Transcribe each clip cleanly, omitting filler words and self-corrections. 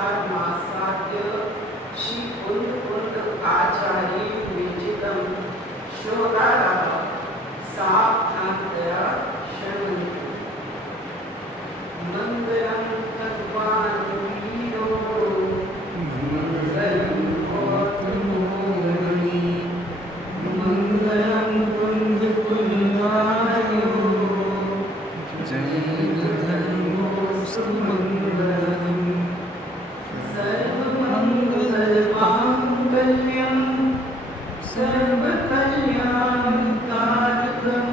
साधमासाद्य श्री कुंद कुंद आचार्य विजितम शोधारा साक्षात्या शरणं मंगलम भगवान वीरो मंगलम गौतमोगणी मंगलम कुंद कुंदायो जय धर्मो सुमंगलम सर्वमंगलमांगल्यं सर्वकल्याणकारकं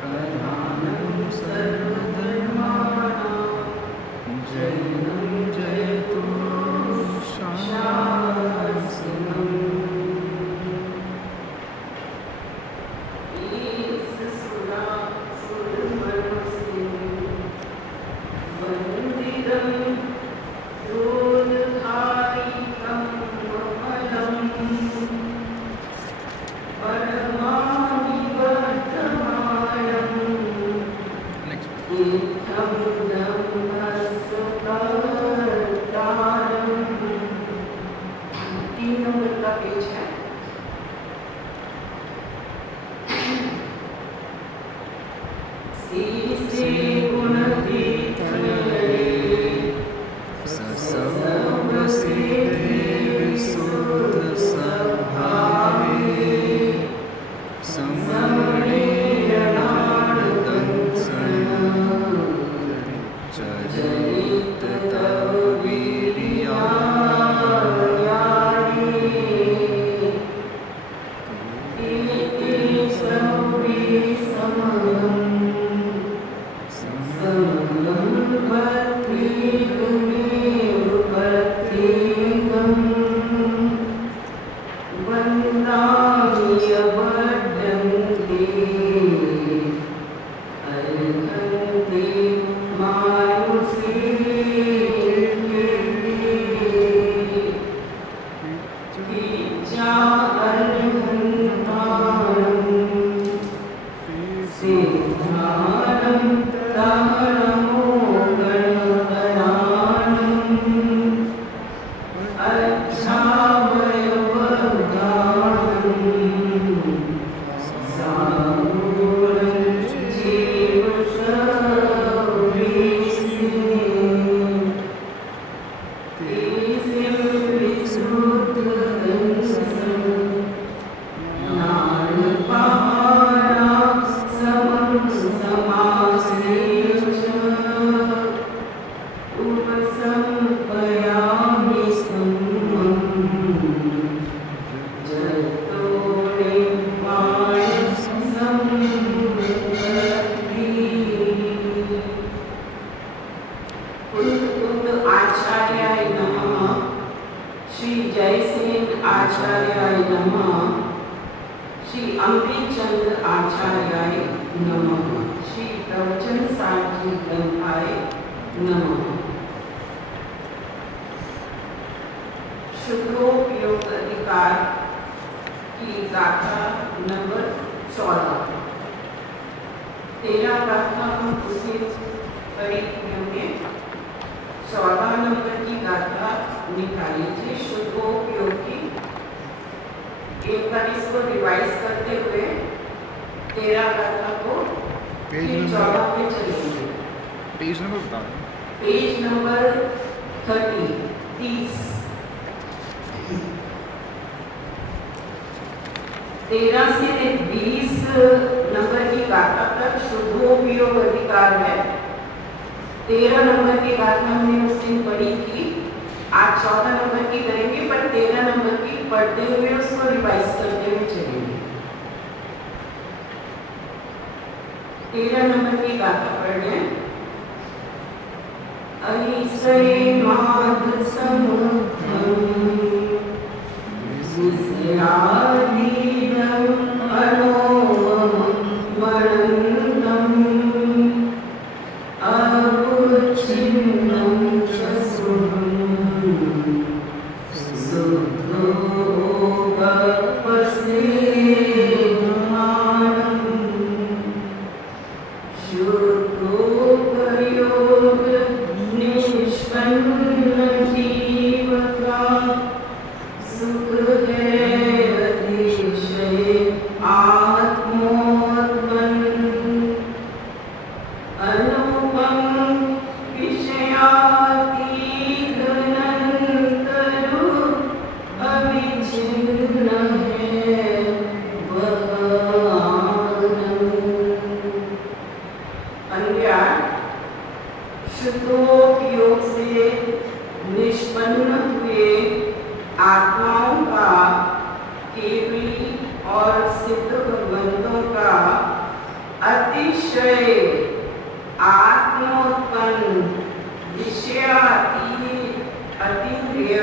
प्रधानं सर्वधर्माणां जयं जयतु शासनम्। ईश सुरा सुरमनसिं वन्दितं दोदधायितं ममलं परमाभिवर्धमानं तीर्थं धम्मसुखदायकं। 3 नंबर का पेज है। से गुण तीर्थरे सर्वसिद्धि विशुद्ध स्वभावे समरणीयनादंसनं चरित तव वीर्याणि एते सर्वे समगं समगं प्रत्येकमेव प्रत्येकं वन्दामि यवर्धन्ते अर्हन्ति मानुषे कीर्त्या अर्हन्तारं सिद्धारं तारमो गणगणानम् अच्छावयवगानम् सामूलं जीव सर्वेस्मिन् तेसिं विशुद्धहंसं ज्ञानपहारा समं समासेन च उपसंपयामि सम्मं जतो निर्वाण सम्पत्ति। कुंद कुंद आचार्याय नमः। श्री जयसेन आचार्याय नमः। श्री अम्बिचंद्र आचार्याय नमः। श्री प्रवचन सारथी ग्रंथाय नमः। शुद्धोपयोग अधिकार की गाथा नंबर 14। 13 गाथा हम उसे पढ़ी थी हमने। 14 नंबर की गाथा निकाली थी शुद्धोपयोग की। एक बार इसको रिवाइज करते हुए 13 गाथा को फिर 14 पे चलेंगे। पेज नंबर बता दो। Page number 30। 13 से 20 नंबर की गाथा तक शुद्धोपयोग अधिकार है। 13 नंबर की गाथा हमने उस दिन पढ़ी थी। आज 14 नंबर की करेंगे, पर 13 नंबर की पढ़ते हुए उसको रिवाइज करते हुए चलेंगे। 13 नंबर की गाथा पढ़ लें। अहिसै माध समुद्धं विस्याधीनं अनोमणन्तं अवच्छिन्नं च सुखं सुखोपस्नेहानं शुद्धोपयोग निष्पन्न घनंतरु अविच्छिन्न है वह आनंद। अन्याय शुद्धोपयोग से निष्पन्न हुए आत्माओं का केवली और सिद्ध भगवंतों का अतिशय आत्मोत्पन्न विषयातीत अतीन्द्रिय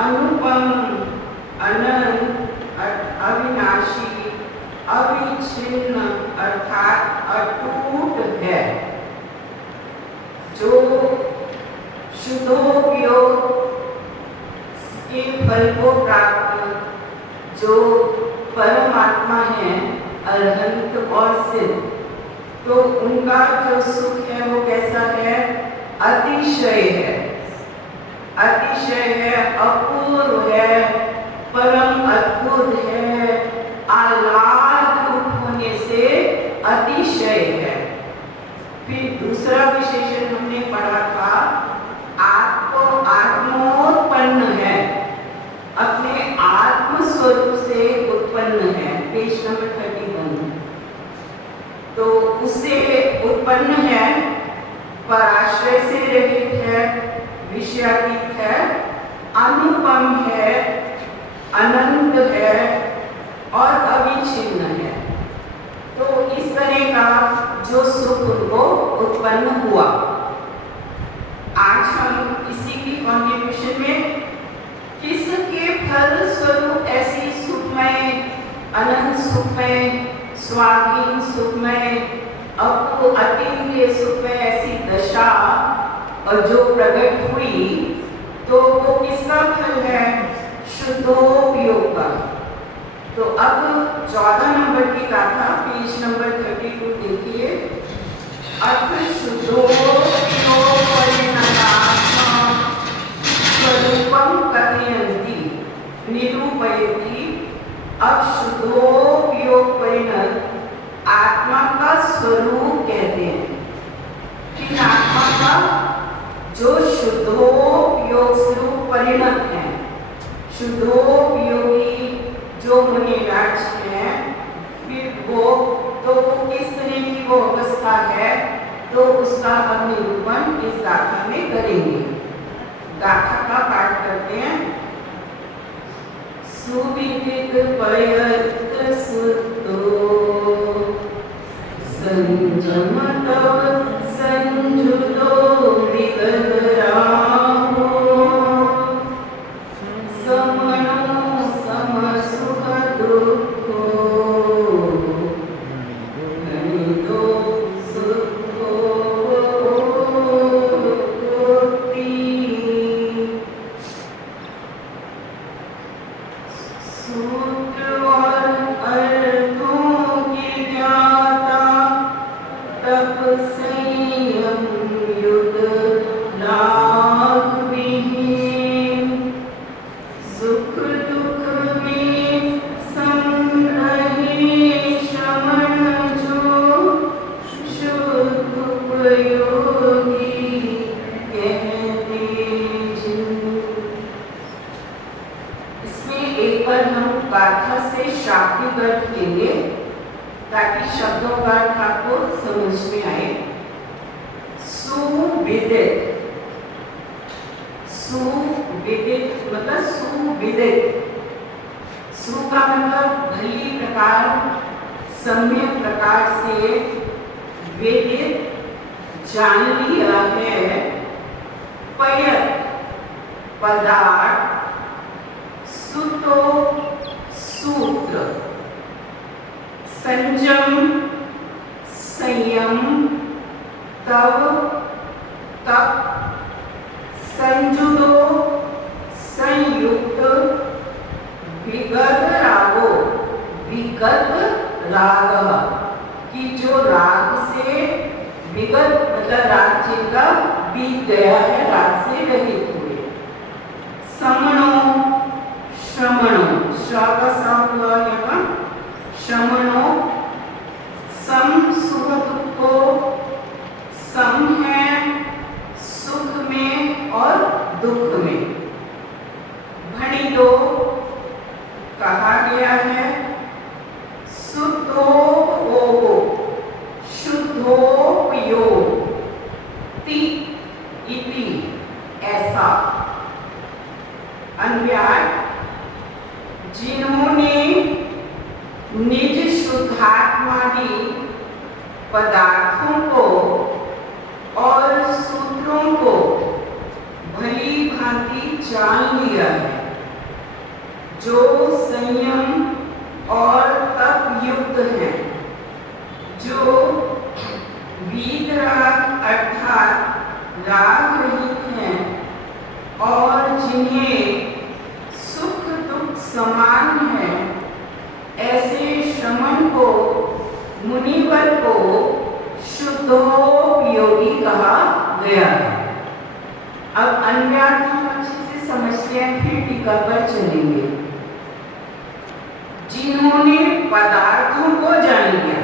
अनुपम अनंत अविनाशी अविच्छिन्न अर्थात अटूट है, जो शुद्धोपयोग के फल को प्राप्त जो परमात्मा है अरहंत और सिद्ध, तो उनका जो सुख है वो कैसा है? अतिशय है, अतिशय है, अपूर्व है, परम अद्भुत है, आह्लाद रूप होने से अतिशय है। फिर दूसरा विशेषण हमने पढ़ा था आत्मोत्पन्न है, अपने आत्म स्वरूप से उत्पन्न है, पेज नंबर 31। तो उससे उत्पन्न है, पराश्रय से रहित है, विषयातीत है, अनुपम है, अनंत है और अविच्छिन्न है। तो इस तरह का जो सुख उनको उत्पन्न हुआ। आज हम इसी की कंट्रीब्यूशन में किसके फल स्वरूप ऐसी सुखमय, अनंत सुखमय, स्वाधीन सुखमय, अतीन्द्रिय सुखमय ऐसी दशा और जो प्रकट हुई, तो वो किसका फल है? शुद्धोपयोग का। तो अब 14 नंबर की गाथा पेज नंबर 32 देखिए। अर्थ शुद्धोपयोग परिणतात्मा स्वरूपम कथयन्ति निरूपयति। अब शुद्धोपयोग परिणत आत्मा का स्वरूप कहते हैं कि आत्मा का जो शुद्धोपयोग स्वरूप परिणत है, शुद्धोपयोगी जो मुनिराज है, फिर वो तो किस तरह की वो अवस्था है, तो उसका हम निरूपण इस गाथा में करेंगे। गाथा का पाठ करते हैं। सुविदित पयत सुतो संजम तव संजुतो विगतराहो समनो समसुख दुःखो गणितो सुखो कोटि। सूत्र और अर्थों के ज्ञाता तप संयम युग लाभ विहीन सुख दुख में समरहे श्रमण जो शुद्ध उपयोगी कहते जिन। इसमें एक बार हम गाथा से शाब्दिक अर्थ लेंगे ताकि शब्दों का अर्थ आपको समझ में आए। सुविदित, सुविदित मतलब सुविदित, सु का मतलब भली प्रकार, सम्यक प्रकार से वेदित जान लिया है। पयत पदार्थ, सुतो सूत्र, संजम संयम, तव तप, संजुदो संयुक्त, विगत रागो विगत राग कि जो राग से विगत मतलब राग जिनका बीत गया है, राग से रहित हुए। समणो श्रमणो, श्र का साउंड हुआ यहाँ, श्रमणो सम सुख दुखो, सम है भी ऐसा। अन्व्याट जिन्होंने निज शुद्धात्मादि पदार्थों को और सूत्रों को भली भांति जान लिया है, जो संयम और तप युक्त हैं, जो वीतराग अर्थात राग रहित हैं और जिन्हें सुख दुख समान है, ऐसे श्रमण को मुनिवर को शुद्धोपयोगी कहा गया है। अब अन्व्याट हम अच्छे से समझते हैं, फिर टीका पर चलेंगे। जिन्होंने पदार्थों को जान लिया,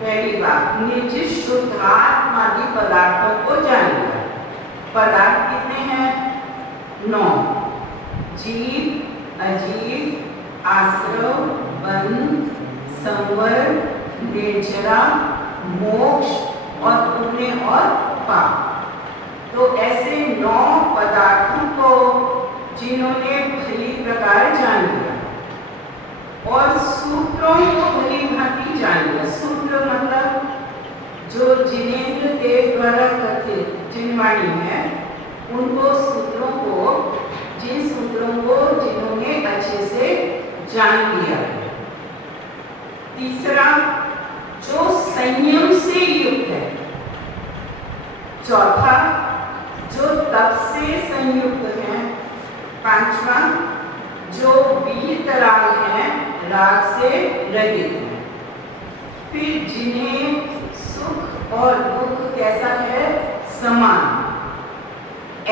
पहली बात, निज शुद्धात्मादि पदार्थों को जान लिया। पदार्थ कितने हैं? 9। जीव, अजीव, आश्रव, बंध, संवर, निर्जरा, मोक्ष और पुण्य और पाप। तो ऐसे 9 पदार्थों को जिन्होंने भली प्रकार जान लिया और सूत्रों को भली भांति जान लिया। सूत्र मतलब जो जिनेंद्र देव द्वारा कथित जिनवाणी है, उनको सूत्रों को, जिन सूत्रों को जिन्होंने अच्छे से जान लिया। तीसरा, जो संयम से युक्त है। चौथा, जो तप से संयुक्त है। पांचवा, जो वीतराग है, राग से रहित है। फिर जिन्हें सुख और दुख कैसा है? समान।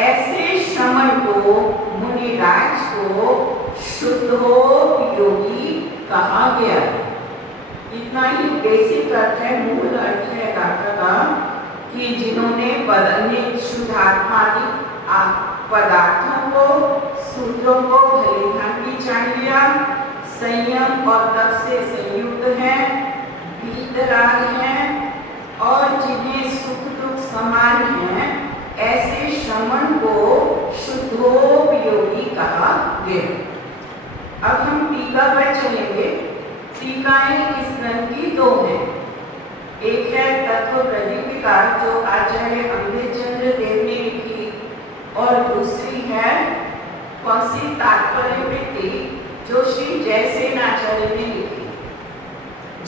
ऐसे श्रमण को, मुनिराज को शुद्धोपयोगी कहा गया है। इतना ही बेसिक अर्थ है, मूल अर्थ है गाथा का, कि जिन्होंने शुद्धात्मादि पदार्थों को, सूत्रों को भली भांति जान लिया, संयम और तप से संयुक्त हैं, वीतराग हैं और जिन्हें सुख दुख समान है, ऐसे श्रमण को शुद्धोपयोगी कहा गया। अब हम टीका पर चलेंगे। टीकाएं इस ग्रंथ की 2 हैं। एक है तत्व प्रदीपिका, जो आचार्य अमृतचंद्र देव ने लिखी, और दूसरी है कौसी तात्पर्य वृत्ति, जो श्री जयसेन आचार्य ने लिखी।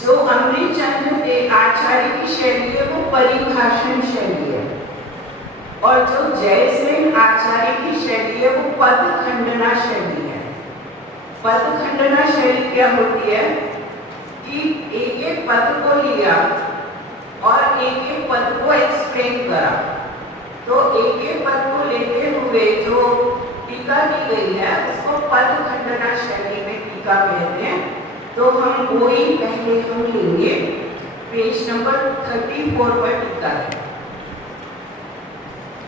जो अमृतचंद्र देव आचार्य की शैली है वो परिभाषण शैली है, और जो जयसेन आचार्य की शैली है वो पद खंडना शैली है। पद खंडना शैली क्या होती है कि एक एक पद को लिया और एक एक पद को एक्सप्लेन करा। तो एक एक पद को लेते हुए जो टीका की गई है उसको पद खंडना शैली में टीका कहते हैं। तो हम वो ही पहले हम लेंगे। पेज नंबर 34 पर टीका है।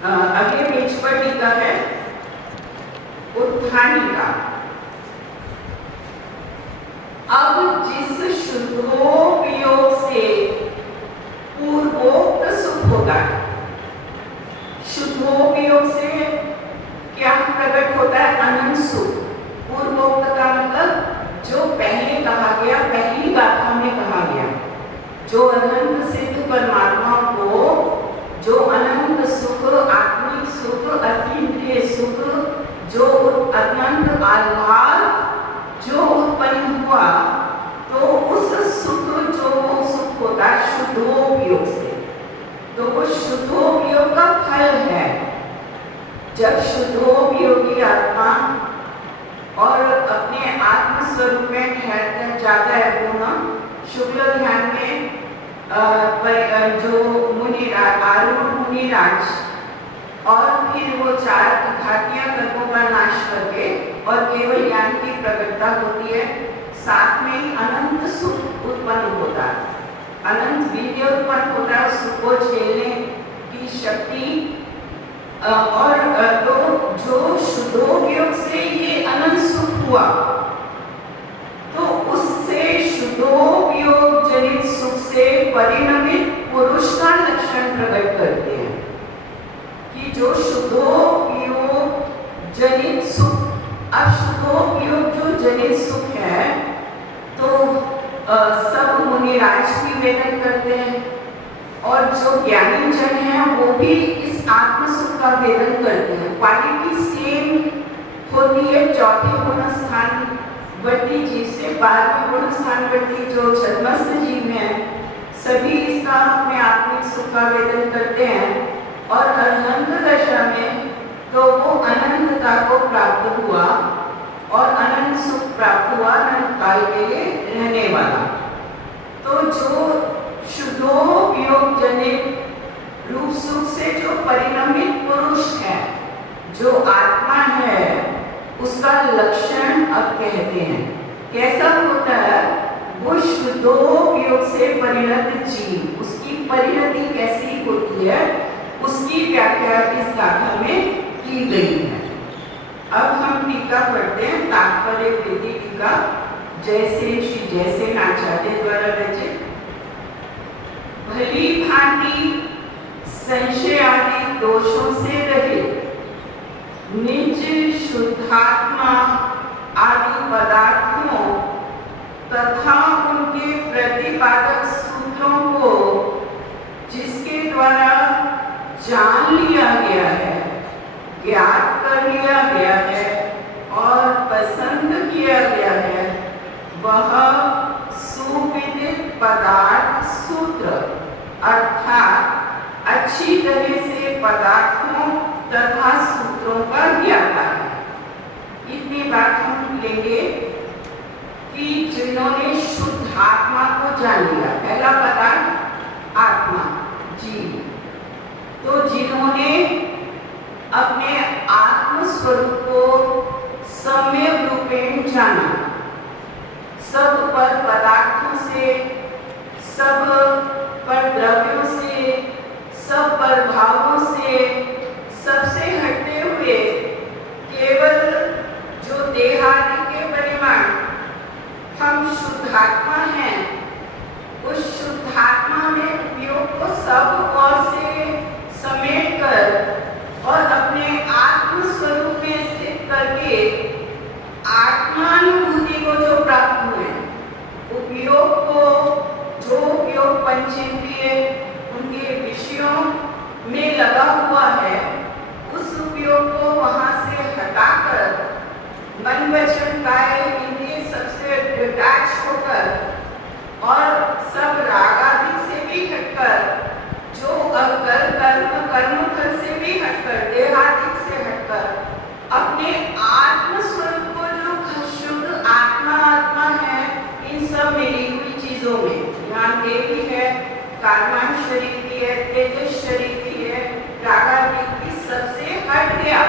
अगले पेज पर टीका है उत्थानिका। अब जिस शुद्धोपयोग से पूर्वोक्त सुख होता है, शुद्धोपयोग से क्या प्रकट होता है? अनंत सुख। पूर्वोक्त का मतलब जो पहले कहा गया, पहली गाथा में कहा गया, जो अनंत सिद्ध परमात्मा को, जो अनंत सुख, आत्मिक सुख, अतीन्द्रिय सुख, जो अनंत आह्लाद जो उत्पन्न हुआ, तो उस सुख, जो वो सुख होता है शुद्धोपयोग से, तो वो शुद्धोपयोग का फल है। जब शुद्धोपयोगी आत्मा और अपने आत्म स्वरूप में ठहर जाता है पूर्ण, शुक्ल ध्यान में जो मुनिराज, आरूढ़ मुनिराज, और फिर वो 4 घातियां कर्मों का नाश करके और केवल ज्ञान की प्रकटता होती है। साथ में ही अनंत सुख उत्पन्न होता है, अनंत वीर्य उत्पन्न होता है, सुख को झेलने की शक्ति। और तो जो शुद्धोपयोग से ये अनंत सुख हुआ, तो उससे शुद्धोपयोग जनित सुख से परिणमित पुरुष का लक्षण प्रकट करते हैं कि जो शुद्धोपयोग जनित सुख, अब शुद्धोपयोग जो जनित सुख है तो सब मुनिराज भी वेदन करते हैं और जो ज्ञानी जन है वो भी इस आत्म सुख का वेदन करते हैं। क्वालिटी सेम होती है। चौथे गुण स्थानवर्ती जीव से 12वें गुण स्थानवर्ती जो छद्मस्थ जीव हैं सभी इसका अपने आत्मिक सुख का वेदन करते हैं और अनंत दशा में तो वो अनंतता को प्राप्त हुआ और अनंत सुख प्राप्त हुआ, अनंत काल के लिए रहने वाला। तो जो शुद्धोपयोग जनित रूप सुख से जो परिणमित पुरुष है, जो आत्मा है, उसका लक्षण अब कहते हैं। कैसा होता है वो शुद्धोपयोग से परिणत जीव, उसकी परिणति कैसी होती है उसकी व्याख्या इस गाथा में की गई है। अब हम टीका पढ़ते हैं, तात्पर्य वृद्धि टीका जैसे श्री जयसेन आचार्य द्वारा रचित। भली भांति संशय आदि दोषों से रहित निज शुद्धात्मा आदि पदार्थों तथा उनके प्रतिपादक सूत्रों को जिसके द्वारा जान लिया गया है, ज्ञात कर लिया गया है और पसंद किया गया है, वह सुविदित पदार्थ सूत्र अर्थात अच्छी तरह से पदार्थों तथा सूत्रों का ज्ञाता है। इतनी बात हम लेंगे कि जिन्होंने शुद्ध आत्मा को जान लिया, पहला पदार्थ आत्मा जीव, तो जिन्होंने अपने आत्म स्वरूप को सम्यक रूपेण जाना, सब पर पदार्थों से, सब पर द्रव्यों से, सब पर भावों से, सबसे हटते हुए केवल जो देहादि के परिमाण हम शुद्धात्मा हैं, उस शुद्धात्मा में उपयोग को सब और से समेट कर और अपने आत्म स्वरूप में स्थित करके आत्मानुभूति को जो प्राप्त हुए, उपयोग को जो उपयोग पंचेंद्रिय उनके विषयों में लगा हुआ है, उस उपयोग को वहां से हटाकर मन वचन काय इंद्रिय सबसे डिटैच होकर और सब राग आदि से भी हटकर, जो कर्म फल से भी हटकर, देहादिक से हटकर अपने आत्म स्वरूप को जो शुद्ध आत्मा है, इन सब मिली हुई चीजों में, यहाँ देह भी है, कार्मान शरीर भी है, तेजस शरीर भी है, रागादिक भी सबसे हट गया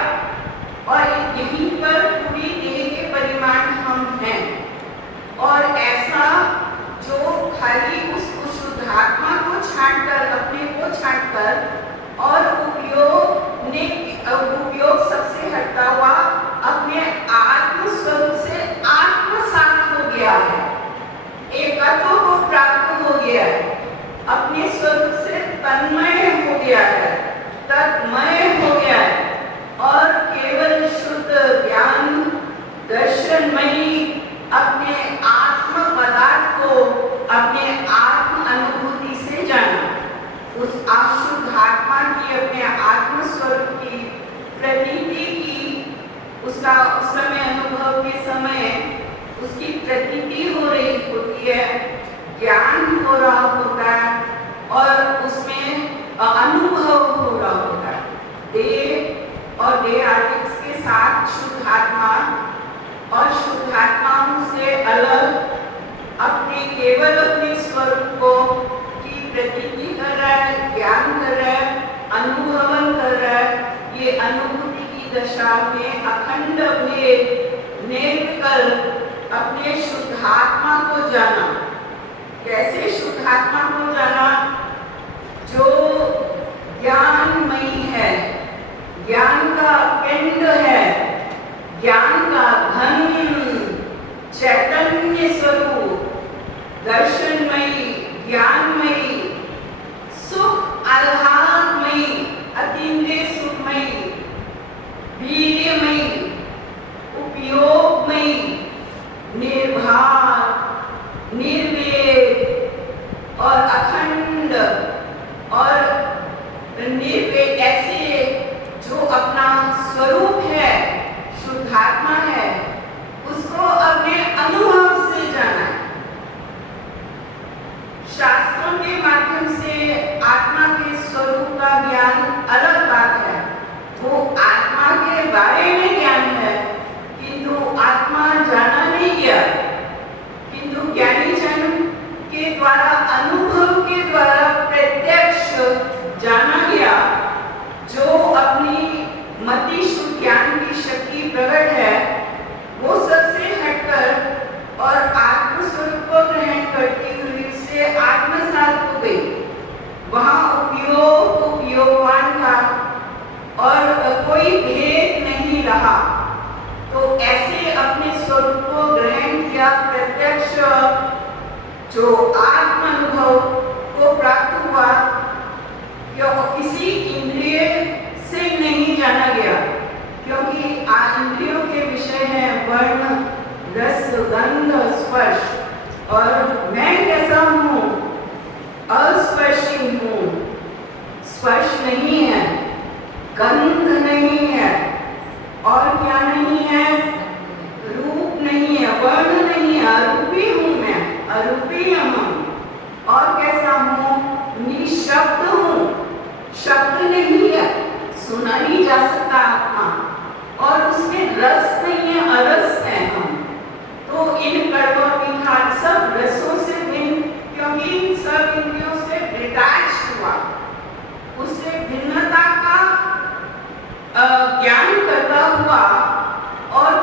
और यहीं पर पूरी देह के परिमाण हम हैं। और ऐसा जो खाली उस शुद्धात्मा को छांटकर, अपने को छांटकर और उपयोग सबसे हटता हुआ अपने आत्म स्वरूप से आत्मसात हो गया है, एकत्व को प्राप्त हो गया है, अपने स्वरूप से तन्मय हो गया है, तन्मय हो गया है और केवल शुद्ध ज्ञान दर्शनमयी अपने आत्म पदार्थ को अपने आत्म अनुभूति से जाना, उस अशुद्ध आत्मा की अपने आत्म स्वरूप की प्रतीति की, उसका उस समय अनुभव के समय उसकी प्रतीति हो रही होती है, ज्ञान हो रहा होता है और उसमें अनुभव हो रहा होता है। देह और देह आदि के साथ शुद्धात्मा और शुद्धात्माओं से अलग अपने केवल अपने स्वरूप को की प्रतीति कर रहा है, ज्ञान कर रहा है, अनुभवन कर रहा है। ये अनुभूति की दशा में अखंड भेद निर्विकल्प अपने शुद्धात्मा को जाना। कैसे शुद्धात्मा को जाना? जो ज्ञानमयी है, ज्ञान का पिंड है, ज्ञान का घन चैतन्य स्वरूप, दर्शनमयी, ज्ञानमयी, सुख आह्लादमयी, अतीन्द्रिय सुखमयी वीर्यमयी, उपयोगमयी, निर्भार, निर्वेद और अखंड और निर्वेद, ऐसे जो अपना स्वरूप है, शुद्धात्मा है, उसको अपने अनुभव से जाना है। शास्त्रों के माध्यम से आत्मा के स्वरूप का ज्ञान अलग बात है, वो आत्मा के बारे में ज्ञान है, किंतु आत्मा जाना नहीं गया, किंतु ज्ञानी जन के द्वारा, अनुभव के द्वारा प्रत्यक्ष जाना गया, जो अपनी मति शुद्ध ज्ञान की शक्ति प्रकट है, वो सबसे हटकर और आत्मस्वरूप को ग्रहण करती हुई से आत्मसात हो गई। वहाँ उपयोगवान था और कोई भेद नहीं रहा। तो ऐसे अपने स्वरूप को ग्रहण किया, प्रत्यक्ष जो आत्मानुभव को प्राप्त हुआ, किसी इंद्रिय से नहीं जाना गया, क्योंकि इंद्रियों के विषय हैं वर्ण, रस, गंध, स्पर्श, और मैं कैसा हूँ? अस्पर्शी हूँ। स्पर्श नहीं है, गंध नहीं है, और क्या नहीं है? रूप नहीं है, वर्ण नहीं है, अरूपी हूँ मैं, अरूपी हूँ। और कैसा हूँ? निशब्द हूँ, शब्द नहीं है, सुना नहीं जा सकता आत्मा, और उसमें रस नहीं है, अरस है हम। तो इन कड़वा मीठा सब रसों से भिन्न, क्योंकि इन सब इंद्रियों से डिटैच हुआ, उससे भिन्नता का ज्ञान करता हुआ और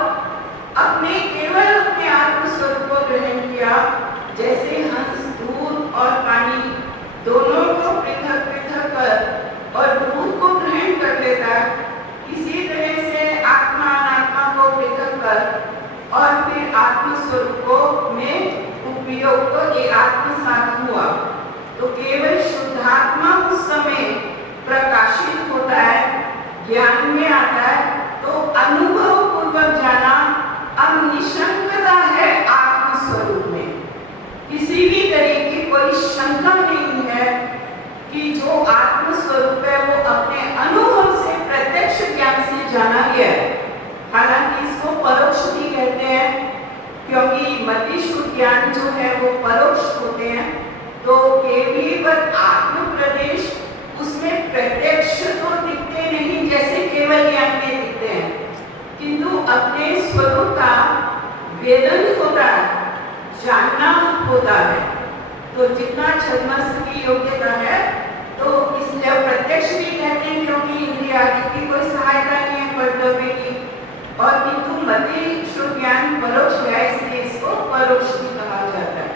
अपने केवल अपने आत्मस्वरूप को ग्रहण किया। जैसे हंस दूध और पानी दोनों को पृथक पृथक कर और दूध को ग्रहण कर लेता है, इसी तरह से आत्मा अनात्मा को पृथक कर और फिर आत्मस्वरूप को में उपयोग को एक आत्मसात हुआ। तो केवल शुद्धात्मा उस समय प्रकाशित होता है, ज्ञान में आता है, तो अनुभव पूर्वक जाना। अब निशंकता है आत्मस्वरूप में, किसी भी तरह की कोई शंका नहीं है कि जो आत्मस्वरूप है वो अपने अनुभव से, प्रत्यक्ष ज्ञान से जाना गया है। हालांकि इसको परोक्ष भी कहते हैं, क्योंकि मति शुद्ध ज्ञान जो है वो परोक्ष होते हैं। तो केवल आत्म प्रदेश उसमें प्रत्यक्ष तो दिखते नहीं जैसे केवल ज्ञान में दिखते हैं, किंतु अपने स्वरूप का वेदन होता है, जानना होता है। तो जितना छद्मस की योग्यता है, तो इसलिए प्रत्यक्ष भी कहते हैं, क्योंकि इंद्रिय आदि की कोई सहायता नहीं है कर्तव्य की, और किंतु मति शुद्ध ज्ञान परोक्ष है, इसलिए इसको परोक्ष भी कहा जाता है।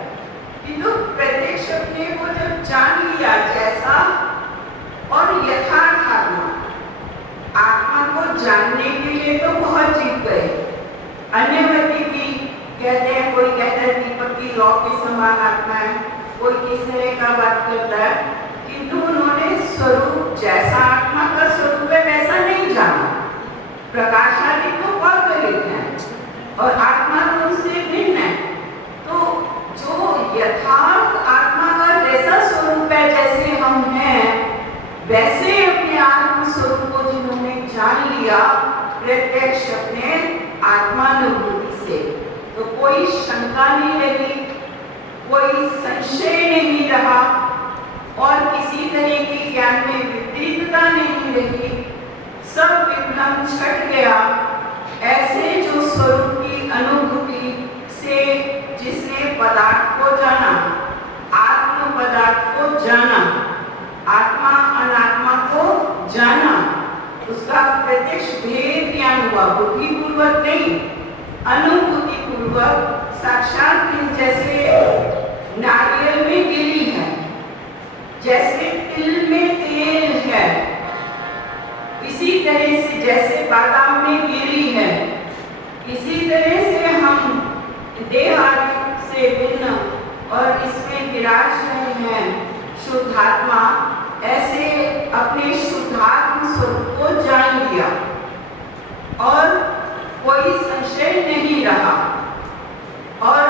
किंतु प्रत्यक्ष अपने को जब जान लिया जैसा और यथार्थ आत्मा को जानने के लिए तो बहुत जीत गए। अन्य व्यक्ति भी कहते हैं, कोई कहता है दीपक की लौ के समान आत्मा है, कोई किस तरह का बात करता है, किंतु उन्होंने स्वरूप जैसा आत्मा का स्वरूप है वैसा नहीं जाना। प्रकाश आदि तो बहुत गलित है और आत्मा तो उससे भिन्न है। तो जो यथार्थ आत्मा का जैसा स्वरूप है, जैसे हम हैं, वैसे अपने आत्म स्वरूप को जिन्होंने जान लिया प्रत्यक्ष अपने आत्मानुभूति से, तो कोई शंका नहीं रही, कोई संशय नहीं रहा और किसी तरह के ज्ञान में विपरीतता नहीं रही, सब विभ्रम छट गया। ऐसे जो स्वरूप की अनुभूति से जिसने पदार्थ को जाना, आत्म पदार्थ को जाना, आत्मा अनात्मा को जाना, उसका प्रत्यक्ष भेद ज्ञान हुआ, बुद्धि पूर्वक नहीं, अनुभूति पूर्वक। साक्षात जैसे नारियल में गिरी है, जैसे तिल में तेल है, इसी तरह से जैसे बादाम में गिरी है, इसी तरह से हम देह आदि से भिन्न और इसमें विराज रहे हैं शुद्धात्मा, ऐसे अपने शुद्धात्म स्वरूप को जान लिया। और कोई संशय नहीं रहा और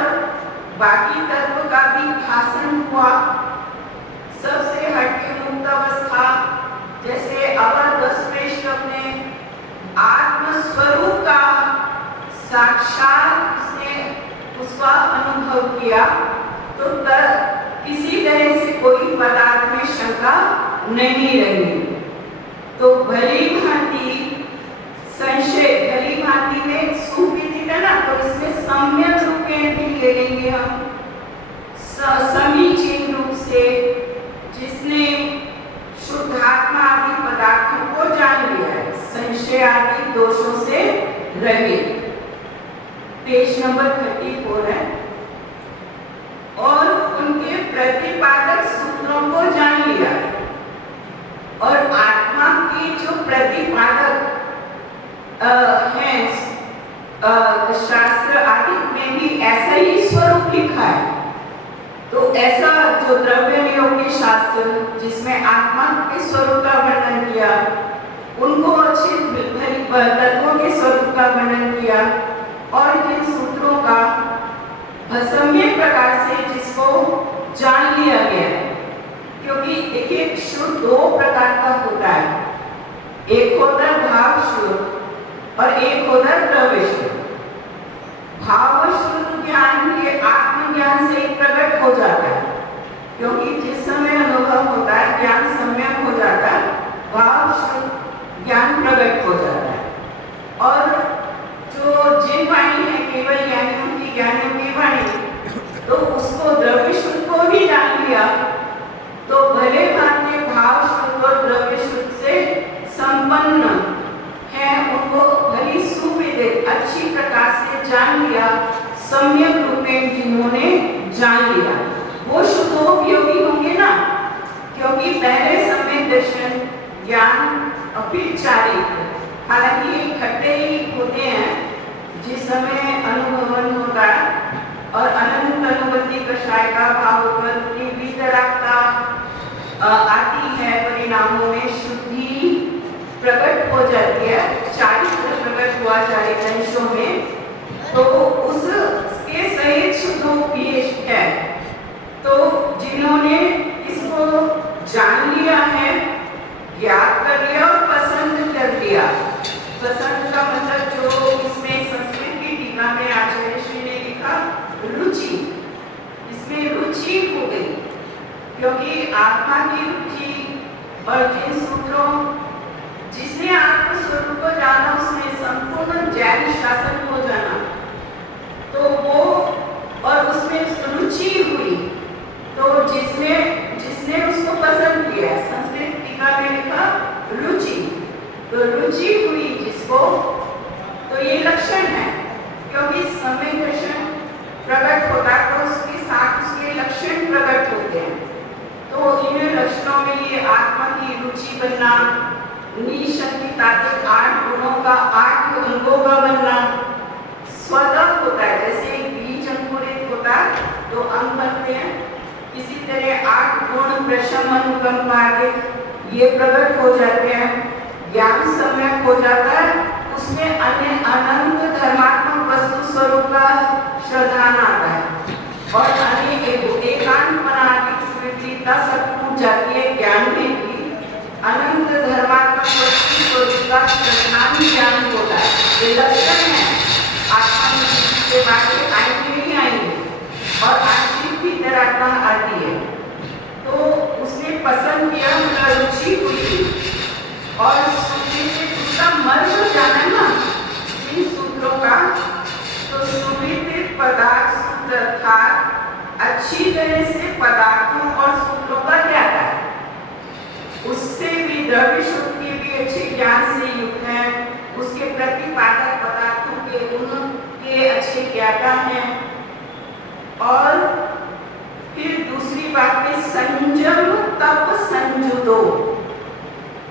बाकी तत्व का भी भाषण हुआ। सबसे हटके मुक्त अवस्था, जैसे अवर 10वें श्लोक में आत्मस्वरूप का साक्षात उसका अनुभव किया, तो किसी तरह से कोई पदार्थ में शंका नहीं रही। तो भली भांति संशय, भली भांति में सुविधि है ना, तो इसमें सम्यक रूपेण भी ले लेंगे हम, समीचीन रूप से, जिसने शुद्धात्मा आदि पदार्थों को जान लिया है, संशय आदि दोषों से रहित। पेज नंबर 34 है। और उनके प्रतिपादक सूत्रों को जान लिया और आत्मा की जो प्रतिपादक हैं शास्त्र आदि में भी ऐसा ही स्वरूप लिखा है। तो ऐसा जो द्रव्य नियोग के शास्त्र जिसमें आत्मा के स्वरूप का वर्णन किया, उनको अच्छे तत्वों के स्वरूप का वर्णन किया और जिन सूत्रों का सम्यक प्रकार से जिसको जान लिया गया है। क्योंकि देखिए शुद्ध दो प्रकार का होता है, एक होता है भाव शुद्ध और एक होता है द्रव्य शुद्ध। भाव शुद्ध ज्ञान ये आत्मज्ञान से प्रकट हो जाता है, क्योंकि जिस समय अनुभव होता है ज्ञान सम्यक हो जाता है, भाव शुद्ध ज्ञान प्रकट हो जाता है। और जो जिन वाणी है केवल ज्ञानियों की वाणी, तो उसको द्रव्य शुद्ध को भी जान लिया, तो भले भांति भाव शुद्ध और द्रव्य शुद्ध से संपन्न है, उनको भली सुविदित अच्छी प्रकार से जान लिया, सम्यक रूप में जिन्होंने जान लिया वो शुद्धोपयोगी होंगे ना, क्योंकि पहले समय दर्शन ज्ञान अपिचारिक, हालांकि ये इकट्ठे ही होते हैं जिस समय अनुभवन होता है और अनंत अनुभूति कषाय का भाव होकर की वितरागता आती है, परिणामों में शुद्धि प्रकट हो जाती है, चारित्र प्रकट हुआ चारित्र अंशों में, तो उसके सहित शुद्धोपदेश है। तो जिन्होंने इसको जान लिया है, ज्ञात कर लिया और पसंद कर लिया, पसंद का मतलब जो इसमें संस्कृत की टीका में आचार्य श्री ने लिखा रुचि, इसमें रुचि हो गई, क्योंकि आत्मा की रुचि और जिन सूत्रों जिसने आत्म स्वरूप को जाना उसमें संपूर्ण जैन शासन हो जाना, तो वो और उसमें रुचि हुई, तो जिसने उसको पसंद किया, संस्कृत टीका में लिखा रुचि, तो रुचि हुई जिसको, तो ये लक्षण है, क्योंकि समय दर्शन प्रकट होता है तो उसके साथ उसके लक्षण प्रकट होते हैं। तो इन लक्षणों में ये आत्मा की रुचि बनना, निशंकितात्मक 8 गुणों का 8 अंगों का बनना, स्वतः होता है, जैसे बीज अंकुरित होता है तो अंग बनते हैं, इसी तरह 8 गुण प्रशम अनुकंप आदि ये प्रकट हो जाते हैं, ज्ञान सम्यक हो जाता है, उसमें अन्य अनंत धर्मात्मक वस्तु स्वरूप का श्रद्धान आता है और अन्य एकांत मनाधिक स्वीकृता सब टूट जाती है, ज्ञान में भी अनंत धर्मात्मक वस्तु स्वरूप का श्रद्धान ज्ञान होता है। ये लक्षण है आत्मा के बाकी आएंगे नहीं आएंगे और आश्रित भी धरात्मा आती है। तो उसने पसंद किया, मतलब रुचि हुई और उसका मर्म जाना ना इन सूत्रों का, तो सुविदित पदार्थ सूत्र अर्थात अच्छी तरह से पदार्थों और सूत्रों का ज्ञाता है, उससे भी द्रव्य शुद्ध के भी अच्छे ज्ञान से युक्त है, उसके प्रतिपादक पदार्थों के गुण के अच्छे ज्ञाता हैं। और फिर दूसरी बात में संयम तप संयुदो,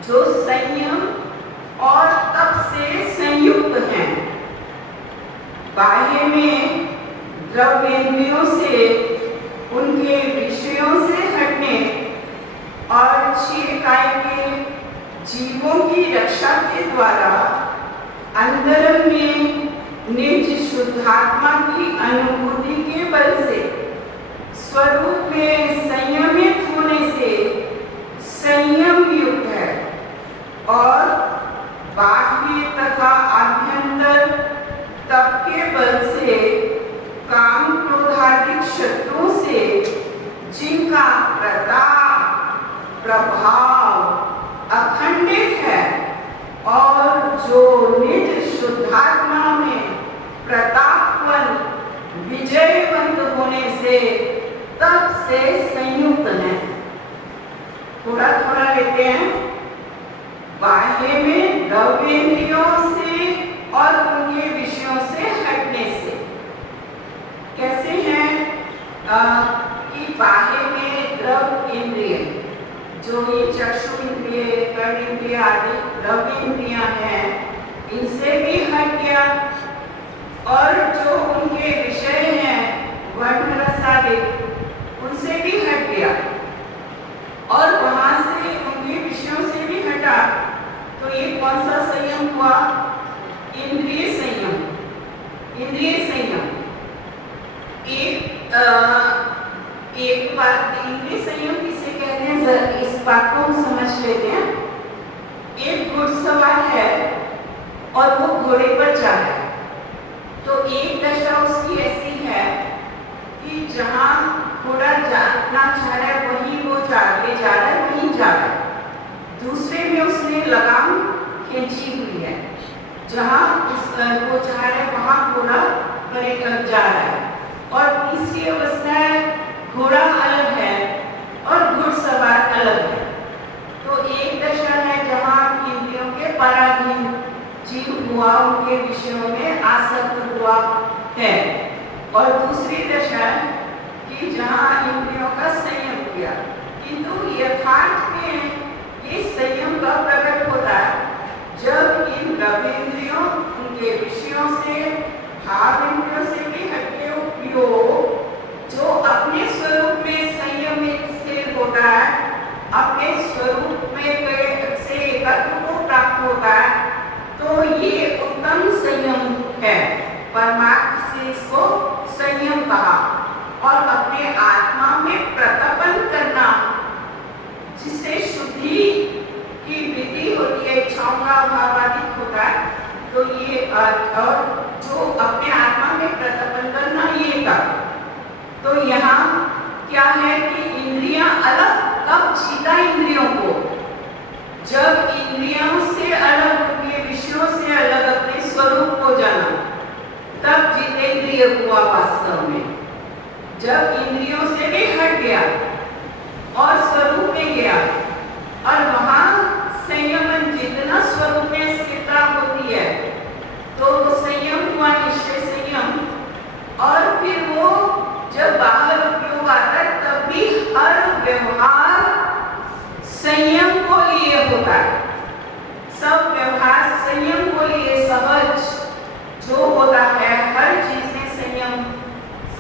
जो संयम और तप से संयुक्त हैं, बाह्य में द्रव्येंद्रियों से उनके विषयों से हटने और क्षीरकाय के जीवों की रक्षा के द्वारा अंदर अनुभूति के बल से स्वरूप में संयमित होने से संयम युक्त है और बाह्य तथा आभ्यंतर तप के बल से काम क्रोधादिक शत्रुओं से जिनका प्रभाव अखंडित है और जो निज शुद्धात्मा में प्रतापवन विजयवंत होने से तब से संयुक्त है। थोड़ा थोड़ा लेते हैं। बाह्य में द्रव्येंद्रियों से और उनके विषयों से हटने से कैसे हैं कि बाह्य में द्रव्य इंद्रिय जो ये चक्षु इंद्रिय, कर्ण इंद्रिय आदि द्रव्य इंद्रियां हैं, इनसे भी हट गया और जो उनके विषय हैं वर्ण रस आदि उनसे भी हट गया और वहां से उनके विषयों से भी हटा। तो ये कौन सा संयम हुआ? इंद्रिय संयम। इंद्रिय संयम एक बात, इंद्रिय संयम किसे कहते हैं सर, इस बात को हम समझ लेते हैं। एक घुड़सवार है और वो घोड़े पर जा रहा है, तो एक दशा उसकी ऐसी है कि जहां घोड़ा जाना चाह रहा है वहीं वो ले जा रहा है, वहीं जा रहा है। दूसरे में उसने लगाम खींची हुई है, जहां वो चाह रहा है वहां घोड़ा जा रहा है। और तीसरी अवस्था है घोड़ा अलग है और घुड़सवार अलग है। तो एक दशा है जहां इंद्रियों के पराधीन जीव हुआ, उनके विषयों में आसक्त हुआ है, और दूसरी दशा कि जहां इंद्रियों का संयम किया। किंतु यथार्थ में ये संयम कब प्रकट होता है? जब इन द्रव्येंद्रियों, उनके विषयों से, भाव इंद्रियों से भी हटके उपयोग जो अपने स्वरूप में संयमित स्थिर होता है, अपने स्वरूप में से एकत्व को प्राप्त होता है, तो ये उत्तम संयम है। परमार्थ से इसको संयम कहा। और अपने आत्मा में प्रतपन करना, जिससे शुद्धि की वृद्धि होती है, इच्छाओं का भावाधिक होता है, तो ये और जो अपने आत्मा में प्रतपन करना ये का। तो यहाँ क्या है कि इंद्रियां अलग कब जीता? इंद्रियों को जब इंद्रियों से अलग, उनके विषयों से अलग अपने स्वरूप को जाना, तब जितेंद्रिय हुआ वास्तव में। जब इंद्रियों से भी हट गया और स्वरूप में गया, और वहां संयमन, जितना स्वरूप में स्थिरता होती है, तो वो संयम हुआ, निश्चय संयम। और फिर वो जब बाहर उपयोग आता है तब भी हर व्यवहार संयम को लिए होता है। सब व्यवहार संयम को लिए सहज जो होता है, हर चीज में संयम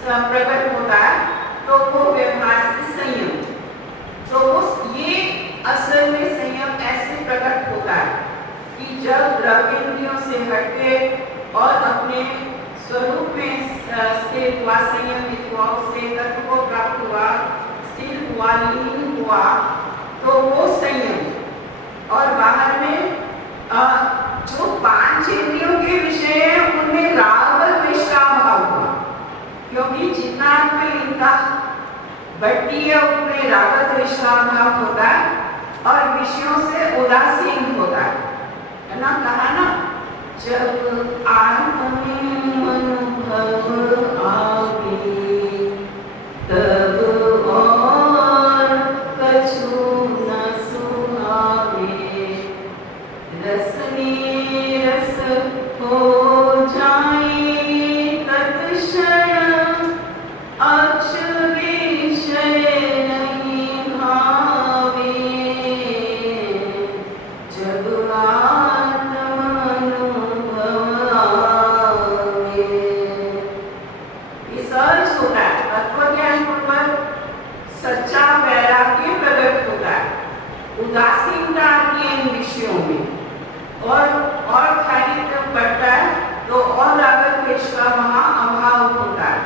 प्रकट होता है, तो वो व्यवहार से संयम। तो ये असल में संयम ऐसे प्रकट होता है कि जब द्रव्येंद्रियों से हटके और अपने स्वरूप में स्थिर हुआ, संयमित हुआ, उससे तत्व को प्राप्त हुआ, स्थिर हुआ, लीन हुआ, तो वो संयम। और बाहर में जो पांच इंद्रियों के विषय है उनमें राग और द्वेष का अभाव हुआ, क्योंकि जितना लीनता बढ़ती है उनमें राग और द्वेष का अभाव होता है और विषयों से उदासीन होता है ना। कहा ना, जब आत्म में अनुभव आवे तब और कछु न सुहावे, रस में रस हो जाए तत्क्षण, अक्ष विषय नहीं भावे, जब सच्चा वैराग्य प्रकट होता है, उदासीनता आती है इन विषयों में, और खाली जब बढ़ता है तो और राग द्वेष का वहां अभाव होता है।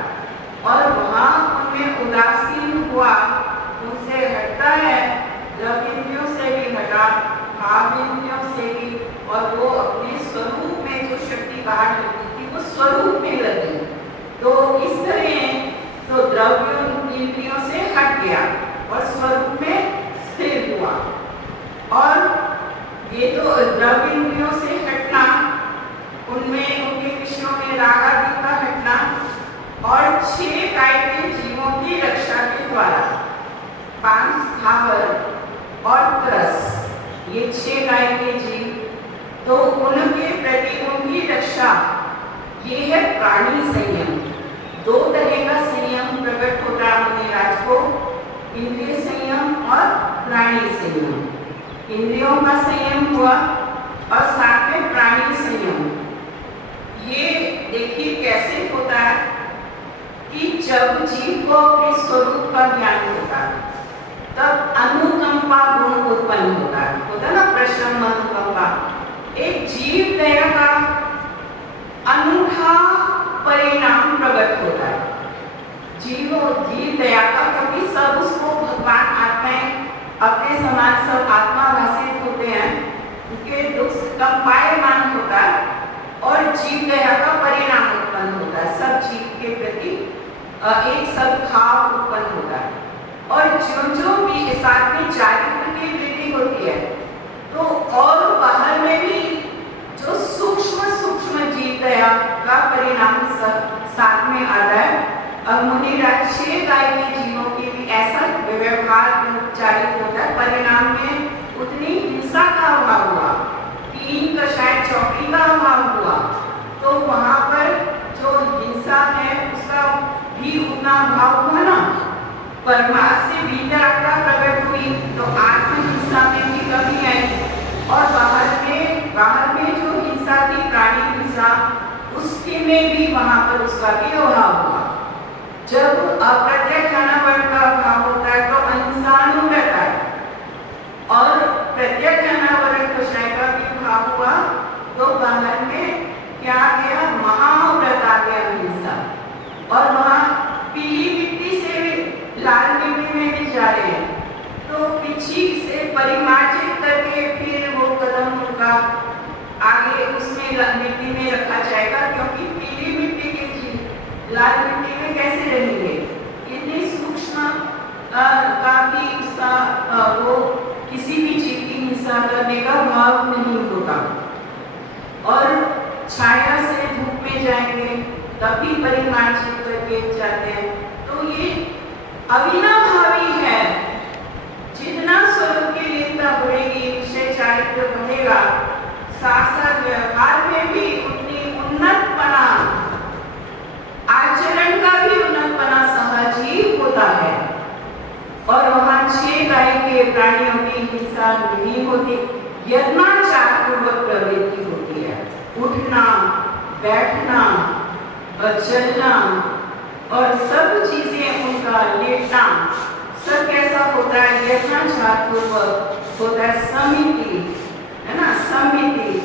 बाहर लगती थी वो स्वरूप में लगी। तो इस तरह तो द्रव्य इंद्रियों से हट गया और स्वरूप में स्थिर हुआ। और ये तो द्रव्य इंद्रियों से हटना, उनमें उनके विषयों में राग आदि का हटना और 6 काय के जीवों की रक्षा के द्वारा 5 स्थावर और त्रस, ये 6 काय के जीव, तो उनके प्रति उनकी रक्षा, ये है प्राणी संयम। 2 तरह का संयम प्रकट होता है मुनिराज को, इंद्रिय संयम और प्राणी संयम। इंद्रियों का संयम हुआ और साथ में प्राणी संयम। ये देखिए कैसे होता है कि जब जीव को अपने स्वरूप का ज्ञान होता है तब अनुकंपा गुण उत्पन्न होता है ना, प्रशम अनुकंपा। एक जीव दया का अनूठा परिणाम प्रकट होता है। जीव दया का, क्योंकि सब उसको भगवान आत्माएं अपने समान सब आत्मा भाषित होते हैं, उनके दुख कंपायमान होता है और जीव दया का परिणाम उत्पन्न होता है। सब जीव के प्रति एक सद्भाव उत्पन्न होता है और जो भी साथ में चारित्र की वृद्धि होती है, तो और बाहर में भी जो सूक्ष्म जीव दया का परिणाम साथ में आता है। अब मुनिराज 6 काय के जीवों के भी ऐसा व्यवहार चारित होता है, परिणाम में उतनी हिंसा का अभाव हुआ, 3 कषाय चौकी का अभाव हुआ, तो वहां पर जो हिंसा है उसका भी उतना अभाव हुआ ना। परमात्मा से भीतर आत्मा प्रकट हुई तो आत्महिंसा में भी कमी आई और बाहर में जो हिंसा थी प्राणी हिंसा, उसके में भी वहां पर उसका भी अभाव हुआ। जब अप्रत्यक्ष अनावरण का अभाव होता है तो अहिंसा रहता है और प्रत्यक्ष अनावरण कषाय का भी अभाव हुआ तो बाहर में क्या गया, महाव्रत आ गया अहिंसा। और वहां पीली मिट्टी से लाल मिट्टी में भी जा रहे हैं, तो पीछे से परिमार्जित करके फिर वो कदम उनका आगे उसमें मिट्टी में रखा जाएगा, क्योंकि पीली मिट्टी के जीव लाल मिट्टी में कैसे रहेंगे। इतनी सूक्ष्म का भी उसका वो किसी भी जीव की हिंसा करने का भाव नहीं होता। और छाया से धूप में जाएंगे तब भी परिमार्जित करके जाते हैं। तो ये अविनाभावी है, जितना स्वरूप की लीनता बढ़ेगी, विषय चारित्र बढ़ेगा, साथ साथ व्यवहार में भी उतनी उन्नत बना, आचरण का भी उन्नत बना सहज ही होता है। और वहां 6 काय के प्राणियों की हिंसा नहीं होती, यत्नाचार पूर्वक प्रवृत्ति होती है, उठना बैठना चलना और सब चीजें उनका लेटना सब कैसा होता है, यत्नाचार पूर्वक होता है, समिति है ना, समिति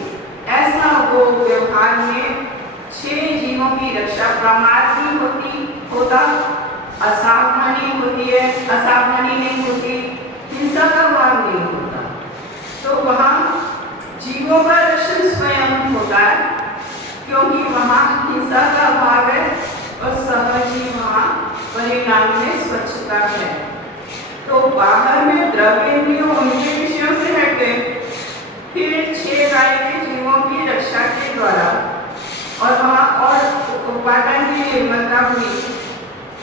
ऐसा वो व्यवहार में 6 जीवों की रक्षा। प्रमाद नहीं होता, असावधानी होती है, असावधानी नहीं होती, हिंसा का भाव नहीं होता, तो वहाँ जीवों का रक्षण स्वयं होता है, क्योंकि वहाँ हिंसा का भाव है और सहज ही वहाँ परिणाम में स्वच्छता है। तो बाहर में द्रव्येंद्रियों उनके विषयों से हट गए, फिर 6 काय के जीवों की रक्षा के द्वारा और वहाँ और उपादान की निर्मलता हुई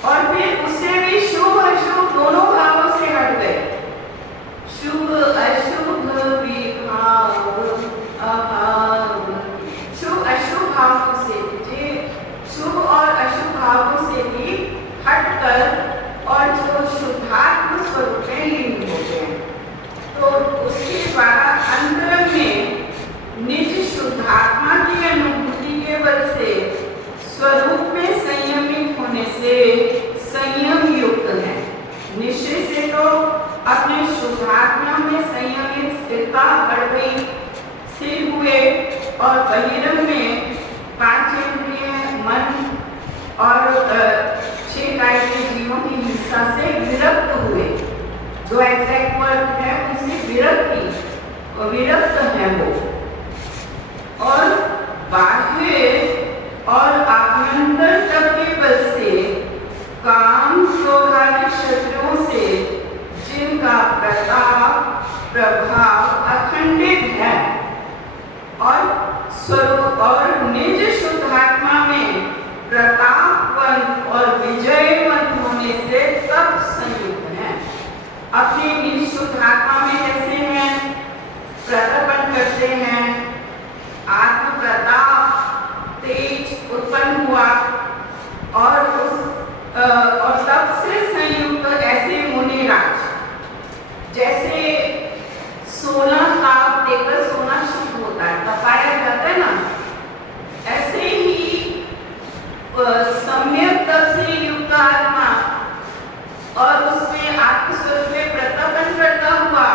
और फिर उससे भी शुभ अशुभ दोनों भावों से हट गए। शुभ अशुभ विभाव अभाव, शुभ अशुभ भावों से, शुभ और अशुभ भावों से भी हटकर और जो शुद्धात्म स्वरूप में लीन हो गए, तो उसके द्वारा अंतर में निज शुद्धात्मा की अनुभूति के बल से स्वरूप में संयमित होने से संयम युक्त है। निश्चय से तो अपने शुद्धात्मा में संयमित स्थिरता बढ़ गई, स्थिर हुए और बहिरंग में 5 इंद्रिय मन और 6 काय के जीवों की हिंसा से विरक्त हुए। जो एग्जैक्ट वर्ड है उनसे विरक्त है वो। और बाह्य और आभ्यंतर तप के बल से काम क्रोधादि शत्रुओं से जिनका प्रभाव अखंडित है और स्वरूप और निज शुद्धात्मा में प्रतापवंत और विजयवंत होने से तब संयुक्त है। अपने निज शुद्धात्मा में कैसे हैं? प्रतापन करते हैं, आत्म प्रताप तेज उत्पन्न हुआ और तब से संयुक्त ऐसे मुनिराज जैसे सोना ताप देकर सोना शुद्ध होता है, तपाया जाता है ना, ऐसे ही सम्यक तप से युक्त आत्मा और उसमें आत्मस्वरूप में प्रतापन करता हुआ